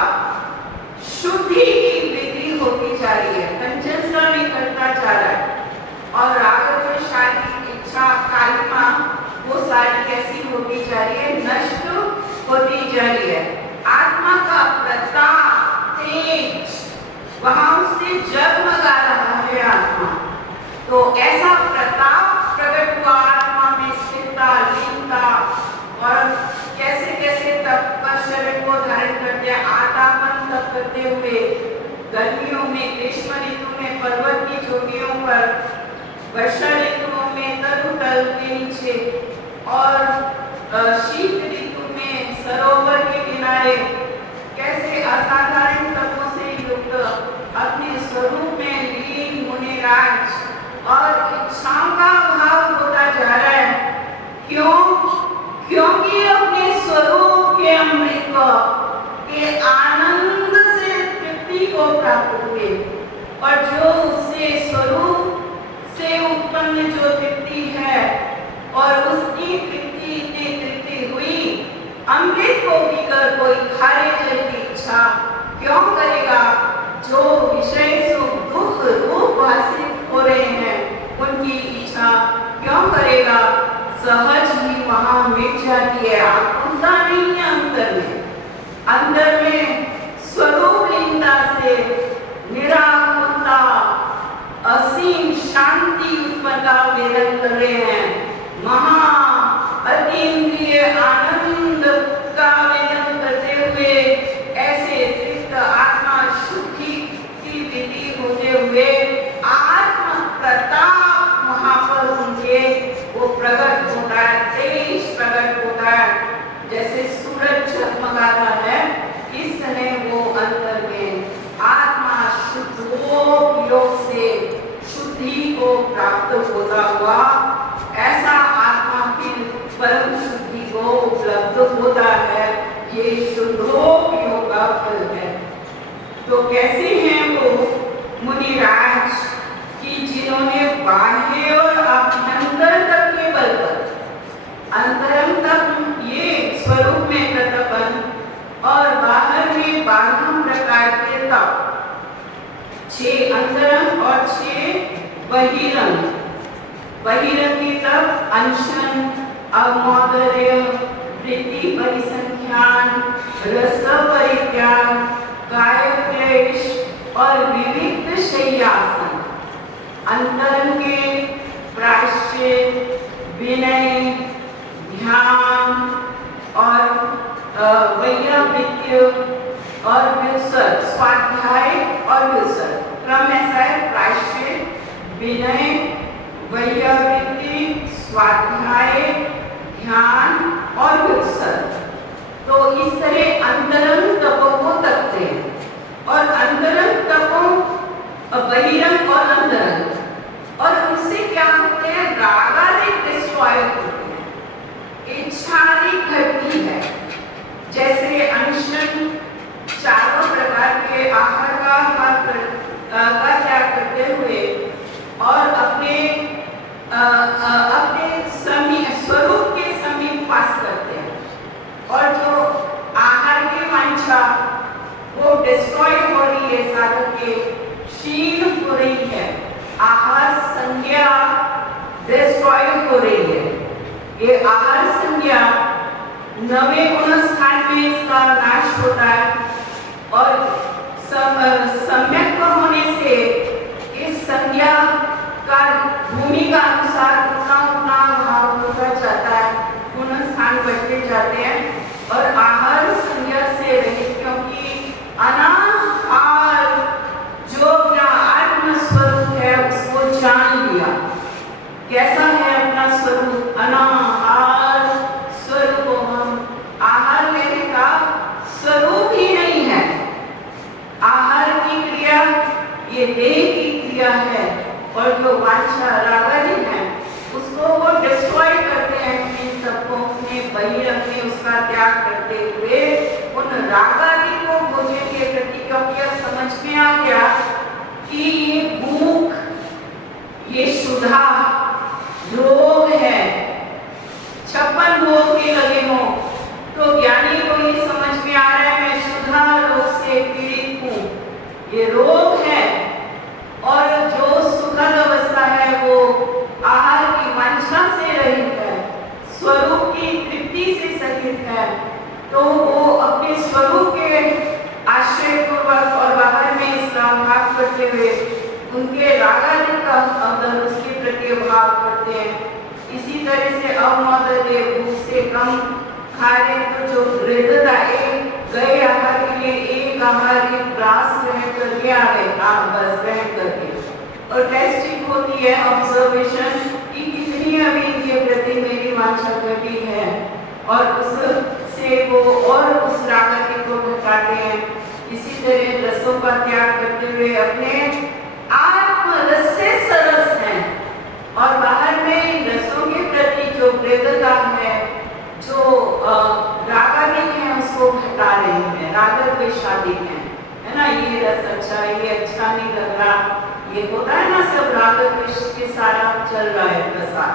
शुद्धि की वृद्धि होती जा रही है, कंचनता नहीं करता जा रहा है और राग शारीरिक इच्छा कालिमा वो सारी कैसी होती जा रही है? नष्ट होती जा रही है। आत्मा का प्रताप तेज वहां उससे जगमगा रहा है आत्मा। तो ऐसा प्रताप प्रकट हुआ आत्मा में, स्थिरता लीनता और कैसे कैसे तप पर शरीर को धारण करते हैं, आतापन तप करते हुए गर्मियों में, ग्रीष्म ऋतु में पर्वत की चोटियों पर, वर्षा ऋतुओं में तरुतल के नीचे और शीत ऋतु में सरोवर के किनारे कैसे असाधारण तपों से युक्त अपने स्वरूप में लीन मुनिराज और इच्छाओं का भाव होता जा रहा है। क्यों? क्योंकि अपने स्वरूप के अमृत के आनंद से तृप्ति को प्राप्त हुए और जो उससे स्वरूप से उत्पन्न जो तृप्ति है और उसकी तृप्ति इतनी तृप्ति हुई, अमृत को पीकर कोई खारे जल की इच्छा क्यों करेगा? जो विषय सुख दुख रूप भाषित हो रहे हैं उनकी इच्छा क्यों करेगा? सहज ही वहां मिट जाती है। आकुलता नहीं है अंदर में स्वरूप लीनता से निराकुलता असीम शांति उत्पन्न का वेदन कर रहे हैं, महा अतीन्द्रिय आनंद का वेदन करते हुए ऐसे तृप्त आत्मा शुद्धि की विधि होते हुए आत्म प्रताप वहां पर उनके वो प्रकट होता है, तेज प्रकट होता है, जैसे सूरज झगमगाता है इस समय वो अंदर में आत्मा शुद्ध योग से शुद्धि को प्राप्त होता हुआ ऐसा आत्मा की परम शुद्धि को उपलब्ध होता है। ये शुद्धोपयोग का फल है। तो कैसे हैं वो मुनिराज कि जिन्होंने बाह्य और अभ्यंतर तक के बल पर अंतरंग तक ये स्वरूप में प्रतपन और बाहर में 12 प्रकार के तप, 6 अंतरंग और 6 बहिरंग। बहिरंग के तप अनशन, अवमौदर्य, वृत्ति परिसंख्यान, रस परित्याग, काय क्लेश और विविक्त शय्यासन। अंतरंग के प्रायश्चित, विनय, ध्यान और वैयावृत्य और व्युत्सर्ग, स्वाध्याय और व्युत्सर्ग। क्रम ऐसा है: प्रायश्चित, विनय, वैयावृत्ति, स्वाध्याय, ध्यान और व्युत्सर्ग। तो इस तरह अंतरंग तपों को तपते हैं और अंतरंग तपों बहिरंग और अंतरंग और उनसे क्या होते हैं? रागादिक डिस्ट्रॉय होते हैं, इच्छादिक घटती है। जैसे अनशन, चारों प्रकार के आहार का त्याग करते हुए और अपने स्वरूप के समीप वास करते हैं और जो आहार की वांछा वो डिस्ट्रॉय हो रही है, साधक के क्षीण हो रही है, आहार संज्ञा डिस्ट्रॉय हो रही है। ये आहार संज्ञा 9वें गुण स्थान में इसका नाश होता है और सम्यक होने से इस संज्ञा का भूमि का अनुसार उतना उतना भाव होता जाता है, पुनः स्थान बढ़ते जाते हैं और आहार संज्ञा से रहित, क्योंकि अनाहार जो अपना आत्म स्वरूप है उसको जान लिया। कैसा है अपना स्वरूप? अनाहार स्वरूप। हम आहार लेने का स्वरूप ही नहीं है। आहार की क्रिया ये देह की क्रिया है और जो वांछा रागादि है उसको वो डिस्ट्रॉय करते हैं इन सबको उसने बहिरंग में उसका त्याग करते हुए उन रागादि को भोजन के प्रति, क्योंकि अब समझ में आ गया कि ये भूख, ये क्षुधा रोग है, 56 रोग के लगे हो, तो ज्ञानी को ये समझ में आ रहा है मैं क्षुधा रोग से पीड़ित हूँ, ये रोग है। और जो सुखद अवस्था है वो आहार की वांछा से रहित है, स्वरूप की तृप्ति से सहित है, तो वो अपने स्वरूप के आश्रय पूर्वक और बाहर में इसका भाग करते हुए उनके रागादि का अवदर उसके प्रति भाव करते हैं। इसी तरह से अवमोददेव भूख से कम खा रहे तो जो वृद्धता गए आहार के लिए एक आहार एक ग्रास ग्रहण करके आ गए, आप बस ग्रहण करके, और टेस्टिंग होती है ऑब्जर्वेशन कि कितनी अभी इनके प्रति मेरी वांछा घटी है और उससे वो और उस रागादि को घटाते हैं। इसी तरह रसों का त्याग करते हुए अपने आत्म रस से सरस हैं और बाहर में रसों के प्रति जो वृद्धता है, जो रागादि है उसको घटा रहे हैं, रागद विषादी है ना, ये रस अच्छा, ये अच्छा नहीं लग रहा, ये होता है ना सब रागद विष के सारा चल रहा है प्रसाद,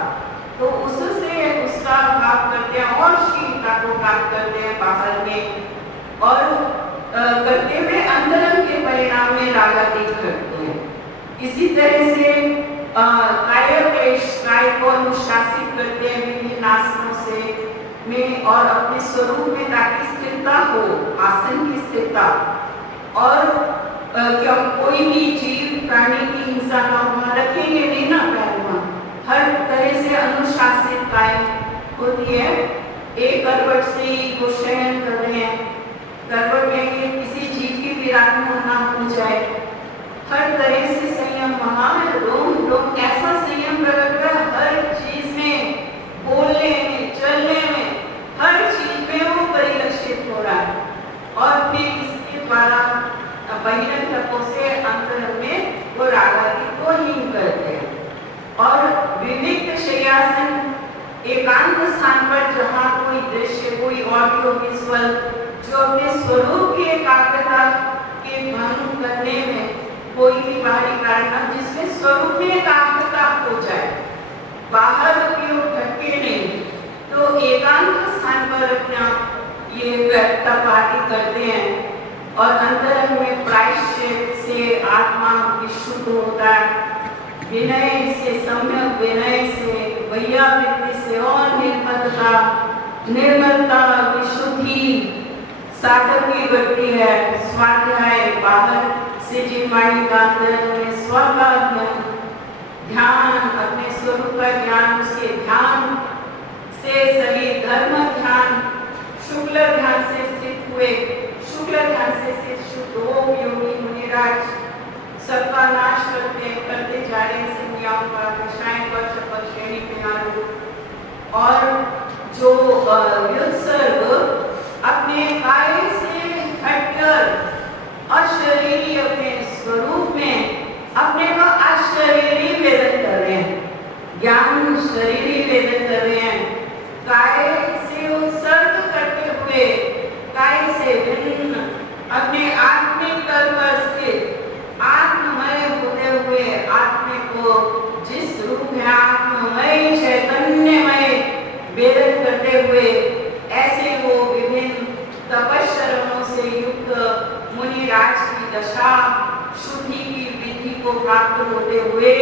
तो उससे उसका भाव करते हैं और शीलता को प्राप्त करते हैं बाहर में और करते हुए अंतरंग के परिणाम में रागादि घटते हैं। इसी तरह से काय को अनुशासित करते हैं विभिन्न आसनों से में और अपने स्वरूप में ताकि स्थिरता हो, आसन की स्थिरता, और क्या कोई भी जीव प्राणी की हिंसा ना हो, रखेंगे नहीं ना पैरमा, हर तरह से अनुशासित काय होती है। एक करवट से वो शयन कर रहे हैं, करवट में किसी जीव की विराटना ना हो जाए, हर तरह से संयम, महान रोम रोम ऐसा संयम प्रकट कर हर चीज में, बोलने में, चलने में, हर चीज में वो परिलक्षित हो रहा है और फिर इसके द्वारा बहिरंग तत्वों से अंतरंग में वो रागादि को हीन करते हैं। और विविध शय्यासन एकांत स्थान पर जहाँ कोई दृश्य, कोई ऑडियो विजुअल जो अपने स्वरूप की एकाग्रता के भंग करने में कोई भी बाहरी कारण जिसमें स्वरूप में एकाग्रता हो जाए, बाहर उपयोग भटके नहीं, तो एकांत स्थान पर अपना ये तपादी करते हैं और अंतरंग में प्रायश्चित से आत्मा विशुद्ध होता है, विनय से, सम्यक विनय से, वैयावृत्ति से और निर्मलता विशुद्धि साधक की बढ़ती है। स्वाध्याय बाहर से जिनवाणी का अंतरंग में स्व का ध्यान, अपने स्वरूप का ज्ञान, उसके ध्यान से सही धर्म ध्यान, शुक्ल ध्यान से स्थित हुए, शुक्ल ध्यान से स्थित शुद्ध योगी मुनिराज सबका नाश करते जा रहे हैं संज्ञाओं का, विषयों का, चपल श्रेणी के अनुरूप, और जो युत्सर्ग अपने काय से हटकर अशरीरी अपने स्वरूप में अपने को अशरीरी वेदन कर रहे हैं, ज्ञान शरीरी वेदन कर रहे हैं, काय से उत्सर्ग करते हुए, काय से भिन्न अपने आत्मिक तल पर स्थित आत्ममय होते हुए आत्मे को जिस रूप में आत्ममय चैतन्यमय वेदन करते हुए, ऐसे वो विभिन्न तपस्या से युक्त मुनिराज की दशा शुद्धि की विधि को प्राप्त होते हुए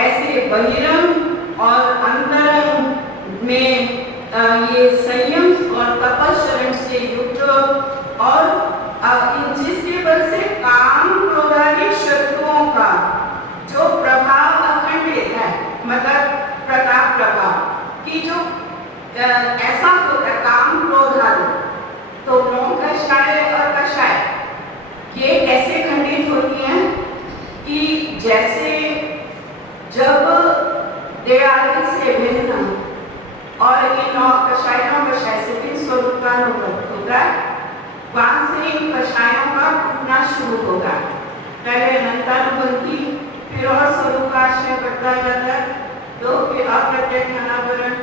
ऐसे बहिरंग और अंतरंग में ये संयम और तपस्या से युक्त और जिसके बल से काम क्रोधादि शत्रुओं का जो प्रभाव अखंडित मतलब प्रताप प्रभाव कि जो ऐसा होता है काम क्रोध आदि, तो नौ कषाय और कषाय ये कैसे खंडित होती हैं कि जैसे जब दयालु से भिन्न और ये नौ कषाय से भी स्वरूप का अनुभव होता है, वहां से इन कषायों का टूटना शुरू होगा। पहले अनंतानुभूति, फिर और स्वरूप का आश्रय बढ़ता जाता है, तो फिर अप्रत्यक्ष अनावरण,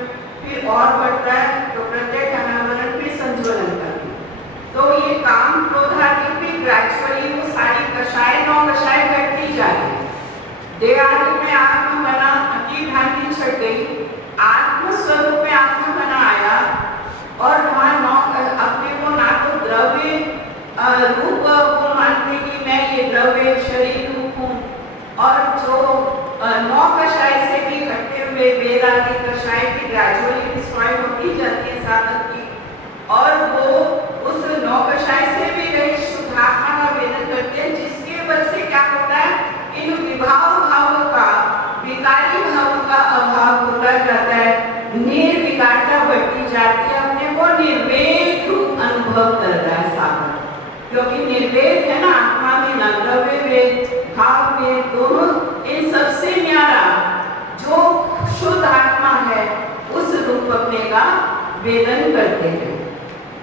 फिर और बढ़ता है तो प्रत्यक्ष अनावरण, फिर संज्वलन करना। तो ये काम क्रोध आदि फिर ग्रेजुअली वो सारी कषाय नौ कषाय घटती जाएगी। देहादि में आत्म बना, अति भ्रांति छट गई, आत्म स्वरूप में आत्म बना आया और वहाँ नौ अपने को ना तो द्रव्य रूप को मानते कि मैं ये द्रव्य शरीर रूप हूँ, और जो नौ कषाय से भी घटते हुए वेद आदि कषाय की ग्रेजुअली डिस्ट्रॉय होती जाती है साधक की, और वो उस नौ कषाय से भी गए शुद्धात्मा का वेदन करते हैं, जिसके वजह से क्या होता है, इन विभाव भावों का, विकारी भावों का अभाव होता जाता है, निर्विकारता बढ़ती जाती है, अपने को निर्वेद रूप अनुभव करता है साधक, क्योंकि निर्वेद है ना आत्मा में, न द्रव्य वेद भाव वेद दोनों, इन सबसे न्यारा जो शुद्ध आत्मा है उस रूप अपने का वेदन करते हैं।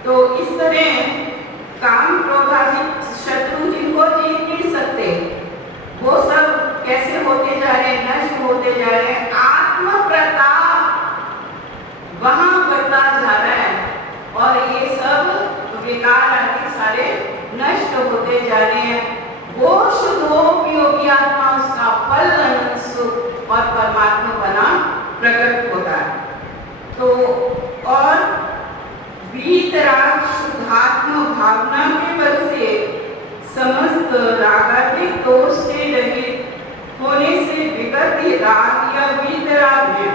तो इस तरह काम क्रोध आदि शत्रु जिनको जीत नहीं सकते, वो सब कैसे होते जा रहे हैं, नष्ट होते जा रहे हैं। आत्म प्रताप वहां बढ़ता जा रहा है और ये सब विकार आदि सारे नष्ट होते जा रहे हैं। वो शुद्धोपयोगी आत्मा, उसका फल अनंत सुख और परमात्मा बना प्रकट होता है। तो और वीतराग शुद्धात्म भावना के बल से समस्त रागादि दोष से रहित होने से विगत राग या वीतराग है।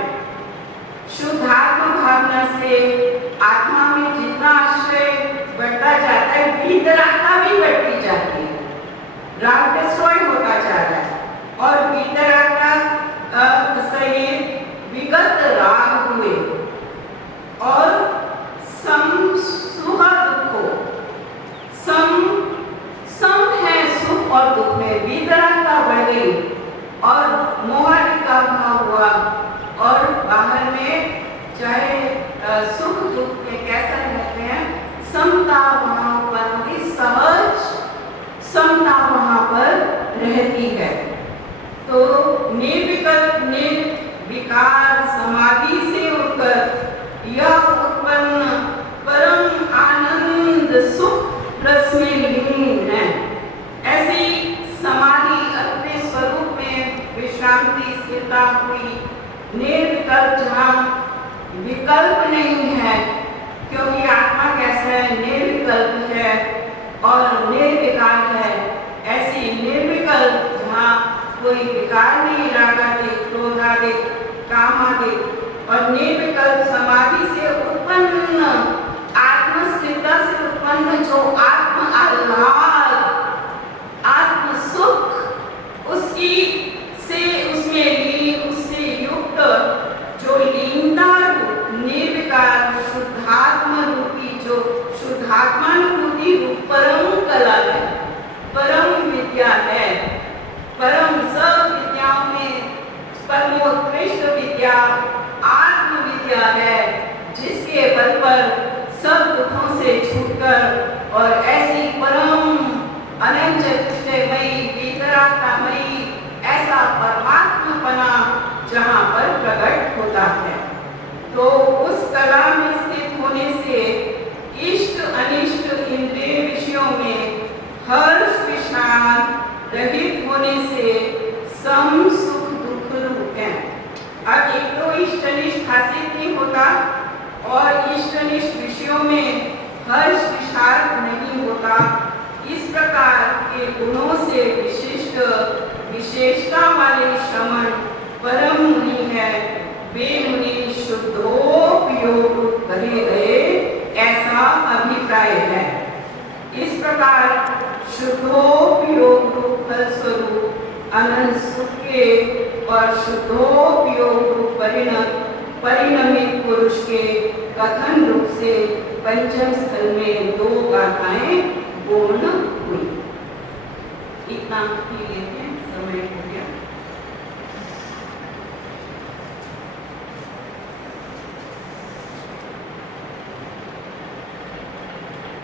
शुद्धात्म भावना से आत्मा में जितना आश्रय बढ़ता जाता है, वीतरागता भी बढ़ती जाती है, राग डिस्ट्रॉय होता जा रहा है, और वीतरागता सहित विगत राग हुए और सम सुख दुखो, सम है सुख और दुख में, वीतरागता बढ़ गई और मोहादि का भाव हुआ, और बाहर में चाहे सुख दुख में कैसा रहते हैं, समता वहां पर, सहज समता वहां पर रहती है। तो निर्विकल्प निर्विकार समाधि से उठकर यह उत्पन्न परम आनंद सुख रस में लीन है। ऐसी समाधि अपने स्वरूप में विश्रांति स्थिरता हुई, निर्विकल्प जहाँ विकल्प नहीं है, क्योंकि आत्मा कैसा है, निर्विकल्प है और निर्विकार है। ऐसी निर्विकल्प जहाँ कोई विकार नहीं, रागादि क्रोधादि कामादि, और निर्विकल्प समाधि से उत्पन्न आत्मस्थिरता से उत्पन्न जो आत्म आह्लाद, आत्म सुख, उसकी से उसमें लीन, उससे युक्त जो लीनता निर्विकार शुद्धात्मा रूपी, जो शुद्धात्मानुभूति रूप परम कला है, परम विद्या है, परम सब विद्याओं में परमोत्कृष्ट विद्या आत्म विद्या है, जिसके बल पर सब दुखों से छूटकर और ऐसी परम अनंत चतुष्टयमयी वीतरागतामयी ऐसा परमात्मपना जहाँ पर प्रकट होता है, तो उस कला में स्थित होने से इष्ट अनिष्ट इंद्रिय विषयों में हर्ष विषाद रहित होने से सम सुख दुख रूप है। अब एक तो इष्ट अनिष्ट हासिल नहीं होता और इष्ट अनिष्ट विषयों में हर्ष विषाद नहीं होता। इस प्रकार के गुणों से विशिष्ट विशेषता वाले श्रमण परम मुनि है, वे मुनि शुद्धोपयोग कहे गए, ऐसा अभिप्राय है। इस प्रकार शुद्धोपयोग फल स्वरूप अनंत सुख के और शुद्धोपयोग कथन रूप से पंचम स्थल में 2 गाथाएं पूर्ण हुई। इतना ही लेते हैं, समय हो गया।